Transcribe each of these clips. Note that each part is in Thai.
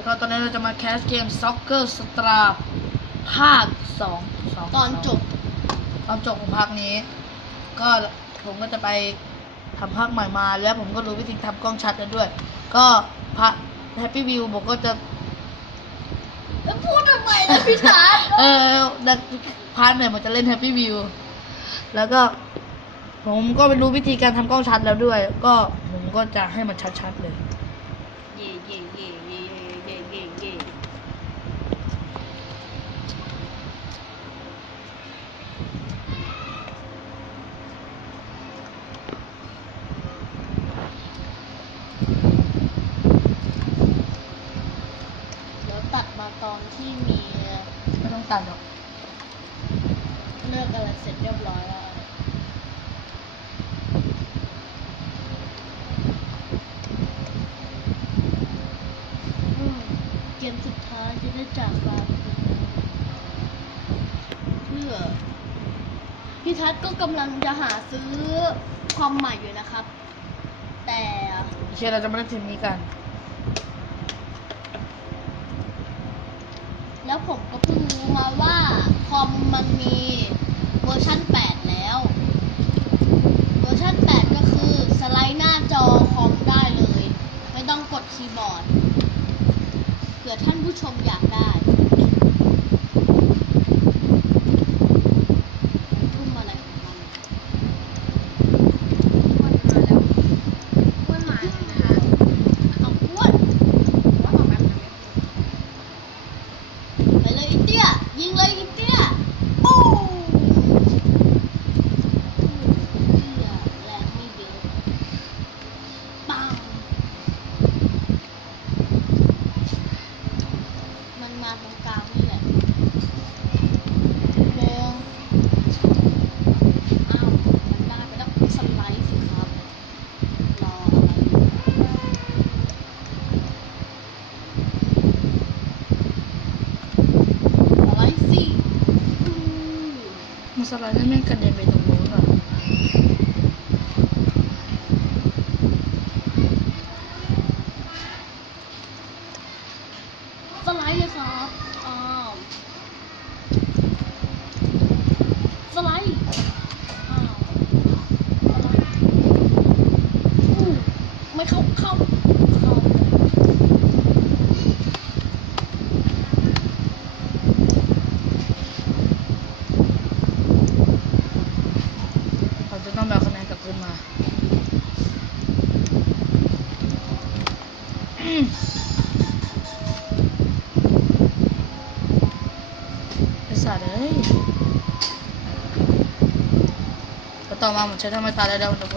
ดีครับ ตอนนี้เราจะมาแคสเกม Soccer Stra ภาคสองสงตอนจบ ตอนจบของภาคนี้ ก็ผมก็จะไปทำภาคใหม่มา แล้วผมก็รู้วิธีทำกล้องชัดแล้วด้วย ก็พระ Happy View ผมก็จะแล้วพูดทำไมล่ะพี่ชาร์เออดักพาร์ทเนี่ยมันจะเล่น Happy View แล้วก็ ผมก็ไปรู้วิธีการทำกล้องชัดแล้วด้วย ก็ผมก็จะให้มันชัดๆเลย เย่เย่เย่เย่เย่เย่เย่แล้วตัดมาตอนที่มี ไม่ต้องตัดหรอก เกอะไรเสร็จเรียบร้อยแล้วอืมเกมสุดท้ายจะได้จากลาเพื่อพี่ทัศก็กำลังจะหาซื้อคอมใหม่อยู่นะครับ แต่โอเคเราจะมาเล่นทีมนี้กัน แล้วผมก็เพิ่งรู้มาว่าคอมมันมี วอร์ชัน8 แล้ว เวอร์ชัน8 ก็คือสไลด์หน้าจอคอมได้เลย ไม่ต้องกดคีย์บอร์ด เผื่อท่านผู้ชมอยากได้ทุ่มอะไรของมัน อ้วนมาแล้วอ้วนมาแล้วนะคะ เอาอ้วน ว่าต่อไปมันจะไม่ ไปเลยอินเดียยิงเลยอินเดียโอ้อินเดียแรงไม่เยอะปังมันมาตรงกลางนี่แหละมองอ้าวมันได้ไปแล้วสไลด์สิครับ รออะไรสไลด์สิอือ มัน สไลด์ให้แม่กระเด็นไปตรงนู้นอะสไลด์เลยครับ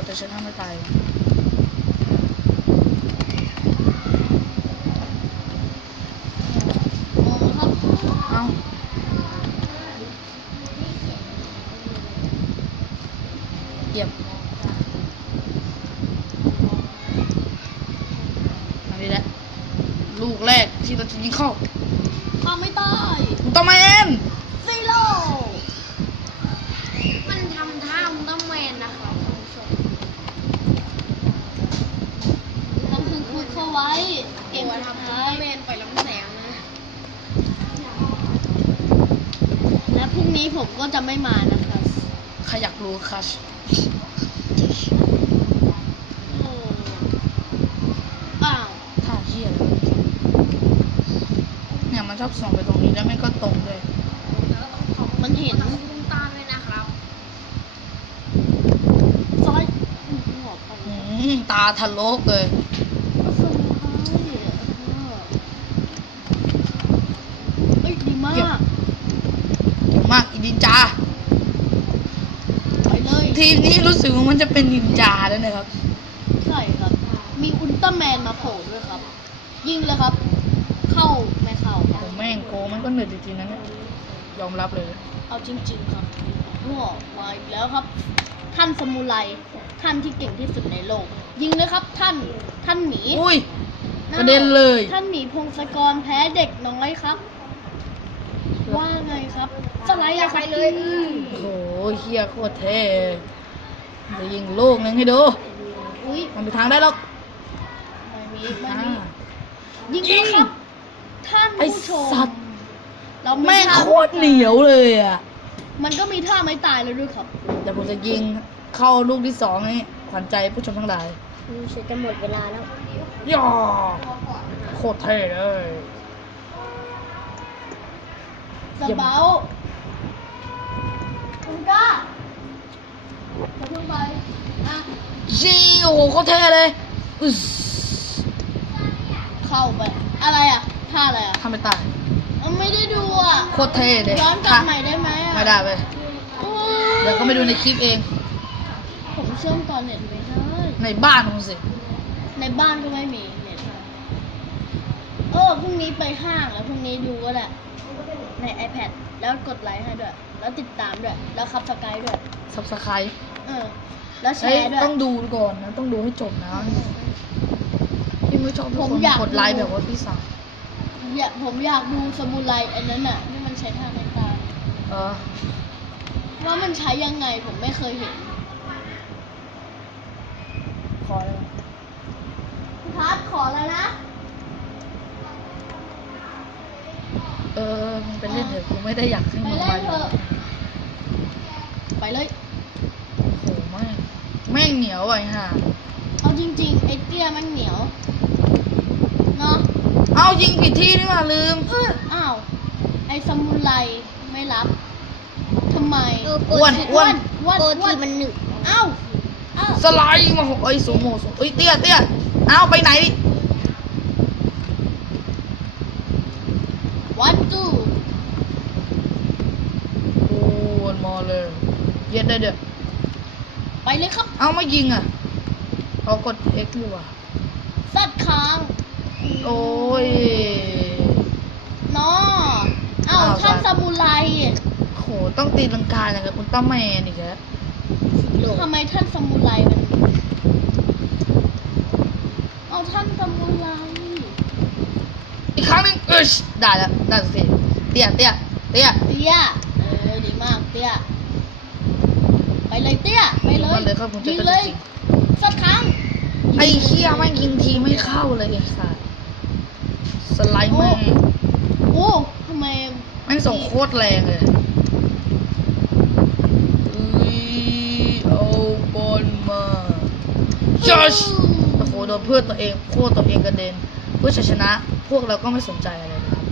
มจะใช้ท่าไม่ตายมองครับเอ้าเหยียบอันนี้แหละ ลูกแรกที่เราจะยิงเข้าเข้าไม่ได้อุลตร้าแมนซีโร่ มันทำท่าอุลตร้าแมนนะครับคุณผู้ชม ต้องพึงคุยเข้าไว้ เกม ตัว สุด ทำอุลต ท้า ร้าย แมนปล่อยลำแสงนะ และพรุ่งนี้ ผมก็จะไม่มานะครับใครอยากรู้คัชโอ้อ้าวท่าเชี่ยเลยเนี่ยมันชอบส่องไปตรงนี้แล้วแม่งก็ตรงเลยแล้วก็ต้องขอบมันเห็นคุณลุงตาลด้วยนะครับซอยอื้อหัวไปอืมตาทะโลกเลยสไลด์เอ้ยดีมาก เก็บ เก่งมากอีนิน จาไปเลยทีมนี้รู้สึกว่ามันจะเป็นนินจาแล้วนะครับ ใช่ครับ มีอุลตร้าแมนมาโผล่ด้วยครับ ยิงเลยครับ เข้าไม่เข้าผมแม่งโกงมันก็เหนื่อยจริงๆนะเนี่ยยอมรับเลยเอาจริง ๆ ครับรั่วมาอีกแล้วครับ ท่านสมุไรท่านที่เก่งที่สุดในโลก ยิงเลยครับ ท่านท่านหมีอุ้ย กระเด็นเลย ท่านหมีพงศกรแพ้เด็กน้อยครับ ว่าไงครับสไลด์อะครับไปเลยพี่โอ้โหเฮียโคตรเท่จะยิงลูกนึงให้ดู อุ้ยมันไปทางได้หรอกไม่มีไม่อ่ามียิงเลยครับไอ้ผู้ชมสัตว์เราแม่งท่าโคตรเหนียวเลยอะ มันก็มีท่าไม่ตายแล้วด้วยครับเดี๋ยวผมจะยิงเข้าลูกที่สองนี่ขวัญใจผู้ชมทั้งหลายรู้สึกจะหมดเวลาแล้วย่าโคตรเท่เลย สเบาคุณกล้าจะเพิ่งไปอะจีโอ้โหโคตรเท่เลยอึสเข้าไป อะไรอะท่าอะไรอะทำไม่ตายเอาไม่ได้ดูอะโคตรเท่เลยย้อนกลับใหม่ได้ไหมอะไม่ได้เว้ยโอ้เดี๋ยวก็ไปดูในคลิปเอง ผมเชื่อมต่อเน็ตไม่ได้ในบ้านมึงสิในบ้านก็ไม่มีเน็ตเออพรุ่งนี้ไปห้างแล้วพรุ่งนี้ดูก็แหละ ใน iPad แล้วกดไลค์ให้ด้วย แล้วติดตามด้วย แล้วคับสกายด้วย ซับสไครต์เออ แล้วแชเฮ้ยร์ด้วย ต้องดูก่อนนะ ต้องดูให้จบนะพี่ไม่ชอบทุกผมคนอยาก กดไลค์ดูแบบว่าพี่สาวอยากผมอยากดูสมุไรอันนั้นน่ะที่มันใช้ท่าไม่ตายเออว่ามันใช้ยังไงผมไม่เคยเห็น ขอเลย พี่พัดขอแล้วนะ เออมึงไปเล่นเถอะกู ไม่ได้อยากให้ไปมึงเล่ไปนเถอะไปเลยโอ้โหแม่งแม่งเหนียวไอ้ห่าเอาจริงๆไอ้เตี้ยมันเหนียวเนาะเอายิงผิดที่นี่มาลืม อ้าวไอ้สมุไรไม่รับทำไมเอออ้วนอ้วน อ้วนโกอ้วทีนมันหนึบ เอ้า เอ้า สไลด์มาหกไอ้ยสูโมสูเอ้ยเตี้ยเตี้ยเอาไปไหนดิ วันจู โอ้วนมาเลย เย็ดได้เด้อไปเลยครับ เอาไม่ยิงอะเอากด X ดีกว่าสัตว์ค้างโอ้ยเนาะเอ้าอ้าวท่านสัสตว์มุไรโหต้องตีลังกาอย่างกับอุลตร้าแมนอีกแล้วทำไมท่านสมุไรมันเอาท่านสมุไรอีกครั้งหนึงเอชได้แล้วได้สิเตี้ยเตี้ยเตี้ยเตี้ยเออดีมากเตี้ย ไปเลยเตี้ยไปเลยมันเลยครับผมจะยิงกระเลโดดยยิงสักครั้งไอ้เชี่ยแม่งยิงทีไม่เข้าเลยไอ้สัสสไลด์แม่งโอ้ทำไมแม่งส่งโคตรแรงเลยอุ้ยเอาบอลมาจัชโอ้โหโดนเพื่อนตัวเองโคตรตัวเองกระเด็นเพื่อชัยชนะ พวกเราก็ไม่สนใจอะไรเลยครับ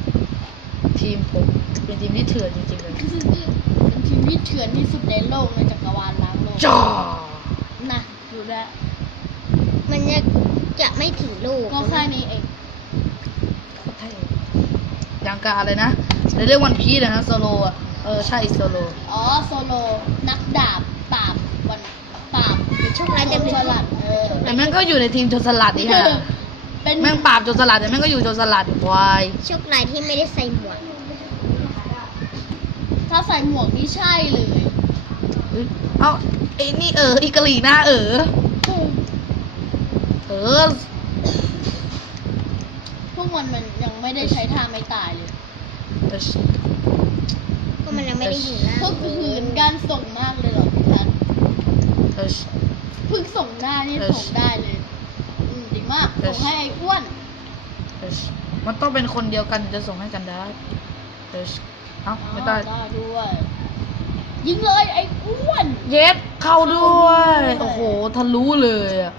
ทีมผมเป็นทีมที่เถื่อนจริงๆเลยเป็น ทีมที่เถื่อนที่สุดในโลกในจักรวาลล้างโลกจ้านะดูแลวมันจะจะไม่ถึงลูกก็แค่นี้เองโคตรเท่ยังกาเลยนะในเรื่องวันพีนะฮะโซโลอะเออ ใช่โซโล อ๋อโซโล นักดาบปราบวันปราบโชคร้ายจะเป็นสลัดเออแต่แม่งก็อยู่ในทีมโจรสลัดนี่ฮะเป็นแม่งปราบโจรสลัดแต่แม่งก็อยู่โจรสลัดควาย โชคร้ายที่ไม่ได้ใส่หมวก ถ้าใส่หมวกนี่ใช่เลยเอ้ยเอ้าไอ้นี่เอออีกะหรี่หน้าเออเออพวกมันมันยังไม่ได้ใช้ท่าไม่ตายเลยเออก็มันยังไม่ได้อยู่นะพวกหืนการส่งมากเลยเหรอพี่ทันเออเพิ่งส่งหน้านี่เออส่งได้เลยอืมดีมากเออส่งให้ไอ้อ้วนเออมันต้องเป็นคนเดียวกันถึงจะส่งให้กันได้เออ เอ้าไม่ได้ได้ด้วย ยิงเลยไอ้อ้วน เย็ดเข้าด้วย โอ้โห ทะลุเลยอะ